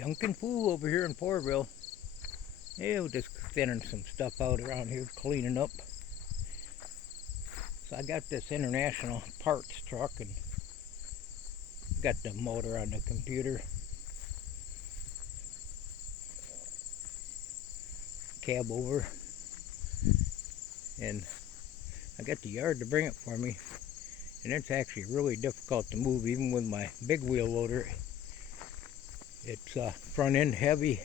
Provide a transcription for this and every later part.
Junkin' Fool over here in Porterville. Yeah, we're just thinning some stuff out around here, cleaning up. So I got this International Parts truck and got the motor on the computer. Cab over. And I got the yard to bring it for me. And it's actually really difficult to move even with my big wheel loader. It's front end heavy.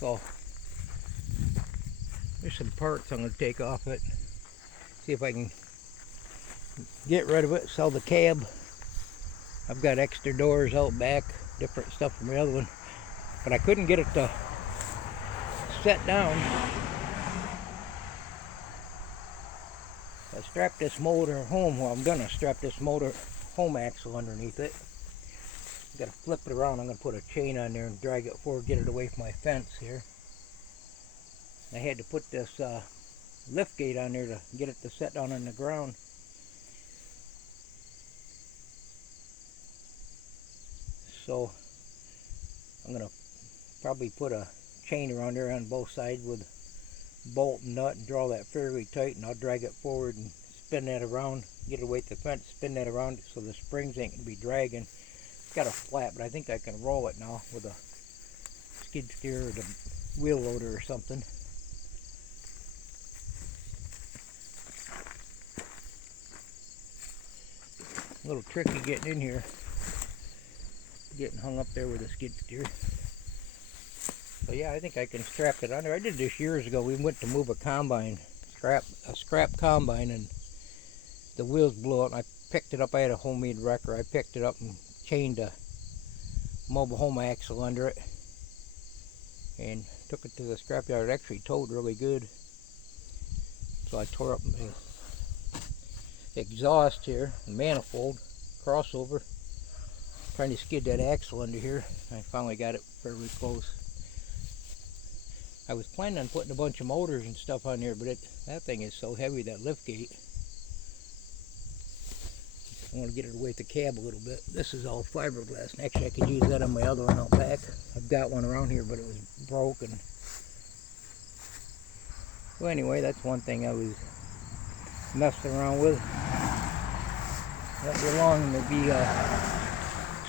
So there's some parts I'm going to take off it. See if I can get rid of it, sell the cab. I've got extra doors out back, different stuff from the other one. But I couldn't get it to set down. I strapped this motor home. Well, I'm going to strap this motor home axle underneath it. Got to flip it around. I'm going to put a chain on there and drag it forward, get it away from my fence here. I had to put this lift gate on there to get it to set down on the ground. So I'm going to probably put a chain around there on both sides with bolt and nut and draw that fairly tight, and I'll drag it forward and spin that around, get it away to the fence, spin that around so the springs ain't going to be dragging. It's got a flat, but I think I can roll it now with a skid steer or the wheel loader or something. A little tricky getting in here, getting hung up there with a skid steer. So yeah, I think I can strap it under. I did this years ago. We went to move a combine, a scrap combine, and the wheels blew out. And I picked it up. I had a homemade wrecker. I picked it up and chained a mobile home axle under it and took it to the scrapyard. It actually towed really good. So I tore up my exhaust here, manifold, crossover, trying to skid that axle under here. I finally got it fairly close. I was planning on putting a bunch of motors and stuff on there, but that thing is so heavy, that lift gate. I want to get it away with the cab a little bit. This is all fiberglass, and actually I could use that on my other one out back. I've got one around here, but it was broken. So anyway, that's one thing I was messing around with. Not be long, it'll be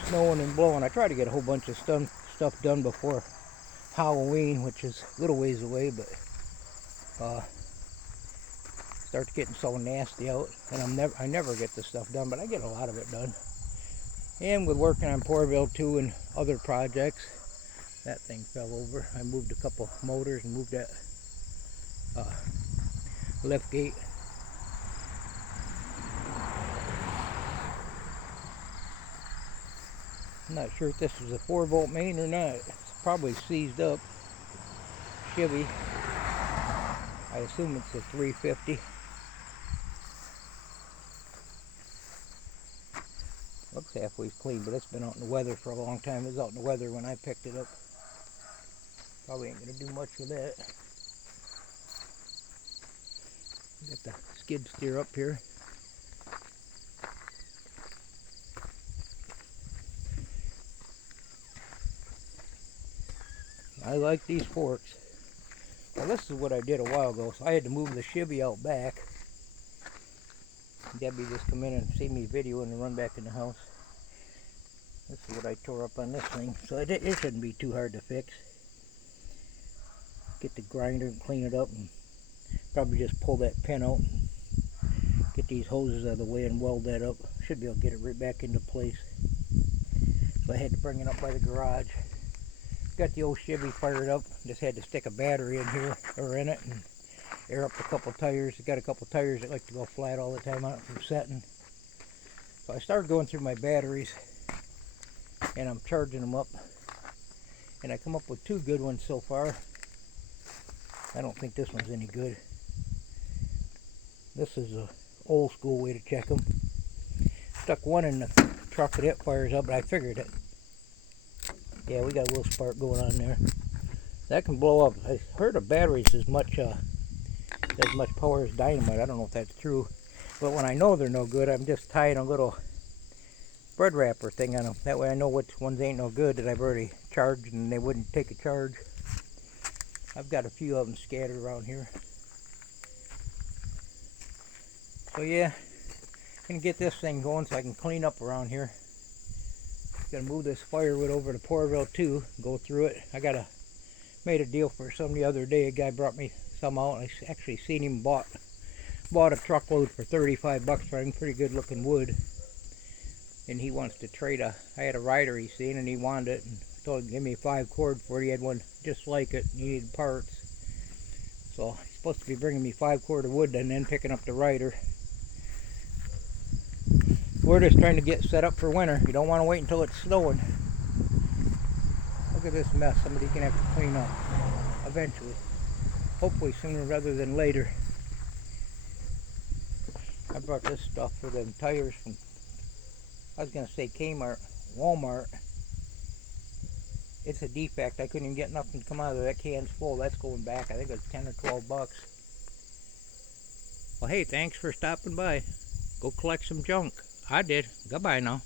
snowing and blowing. I try to get a whole bunch of stuff done before Halloween, which is a little ways away, but starts getting so nasty out, and I never get the stuff done, but I get a lot of it done. And with working on Porterville too and other projects, that thing fell over. I moved a couple motors and moved that lift gate. I'm not sure if this is a 4-volt main or not. It's probably seized up. Chevy. I assume it's a 350. Looks halfway clean, but it's been out in the weather for a long time. It was out in the weather when I picked it up. Probably ain't gonna do much with that. Got the skid steer up here. I like these forks. Well, this is what I did a while ago. So I had to move the Chevy out back. Debbie just come in and see me video and run back in the house. This is what I tore up on this thing. So it shouldn't be too hard to fix. Get the grinder and clean it up, and probably just pull that pin out and get these hoses out of the way and weld that up. Should be able to get it right back into place. So I had to bring it up by the garage. Got the old Chevy fired up. Just had to stick a battery in here, or in it, and air up a couple tires. Got a couple tires that like to go flat all the time out from setting. So I started going through my batteries, and I'm charging them up. And I come up with 2 good ones so far. I don't think this one's any good. This is a old school way to check them. Stuck one in the truck and it fires up, but I figured it. Yeah, we got a little spark going on there. That can blow up. I heard a battery's as much power as dynamite. I don't know if that's true, but when I know they're no good, I'm just tying a little bread wrapper thing on them. That way I know which ones ain't no good that I've already charged and they wouldn't take a charge. I've got a few of them scattered around here. So yeah, gonna get this thing going so I can clean up around here. Gonna move this firewood over to Porterville too, go through it. Made a deal for some the other day. A guy brought me some out. I actually seen him bought a truckload for 35 bucks for him, pretty good looking wood. And he wants to trade I had a rider he seen and he wanted it, and I told him give me a 5-cord for it. He had one just like it, and he needed parts. So he's supposed to be bringing me 5-cord of wood and then picking up the rider. We're just trying to get set up for winter. You don't want to wait until it's snowing. Look at this mess somebody's gonna have to clean up eventually. Hopefully sooner rather than later. I brought this stuff for them tires from, I was gonna say Kmart, Walmart. It's a defect. I couldn't even get nothing to come out of there. That can's full. That's going back. I think it's 10 or 12 bucks. Well, hey, thanks for stopping by. Go collect some junk. I did. Goodbye now.